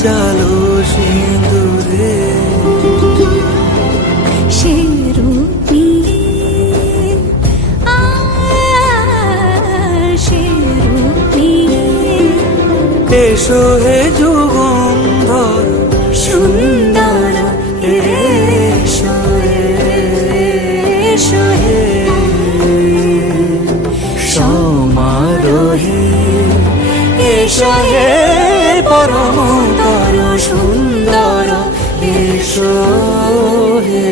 সাজালো সিঁদুরে। সে রূপ নিয়ে, সে রূপ নিয়ে এসো হে যুগন্ধর সুন্দর, এসো এসো হে সমারোহে। এসো হে পরমতর সুন্দর, এসো হে